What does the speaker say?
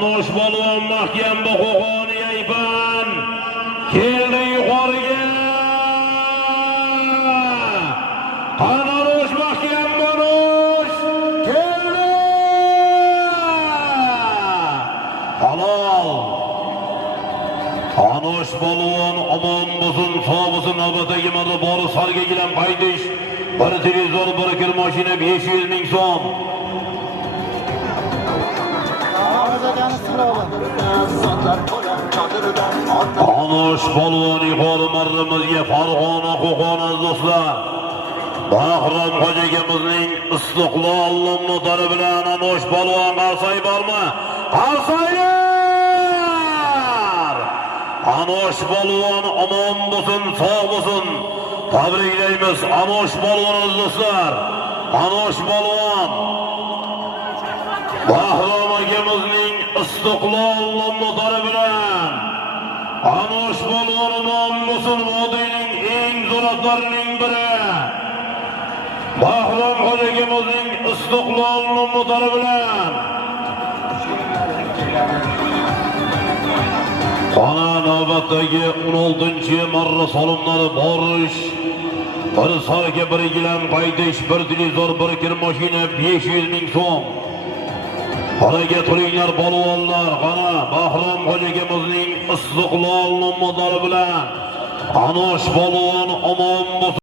No'sh polvon mahkam Qo'qoni ayban keldi yuqoriga. Qani No'sh mahkam No'sh keldi. Halol. No'sh polvon omon bo'lsin, sog' bo'lsin, navbatdagi marta bori sarga gilam qaytish. Bir televizor, bir kir mashina 500 ming so'm. No'sh polvon yuqori marramizga Farg'ona Qo'qoni do'stlar. Bahrom xo'jagamizning istiqlol nomlari bilan No'sh polvon qarsay bormi? Qarsaylar! No'sh polvon omon bo'lsin, sog' bo'lsin. Tabriklaymiz No'sh polvon do'stlar. No'sh polvon Bahrom akamizning istiqlol nomlari bilan No'sh polvon omon bo'lsin, vodiyning eng zo'ratlarining biri. Bahrom xo'jagamizning istiqlol nomlari bilan Qana navbatdagi 16-marra solimlari borish, bir sarga bir gilam qaytish, bir televizor, bir kir mashina 500 ming so'm. Harakat qilinglar polvonlar. Qana Bahrom xo'jagamizning istiqlol nomlari bilan No'sh polvon omon bo'lsin.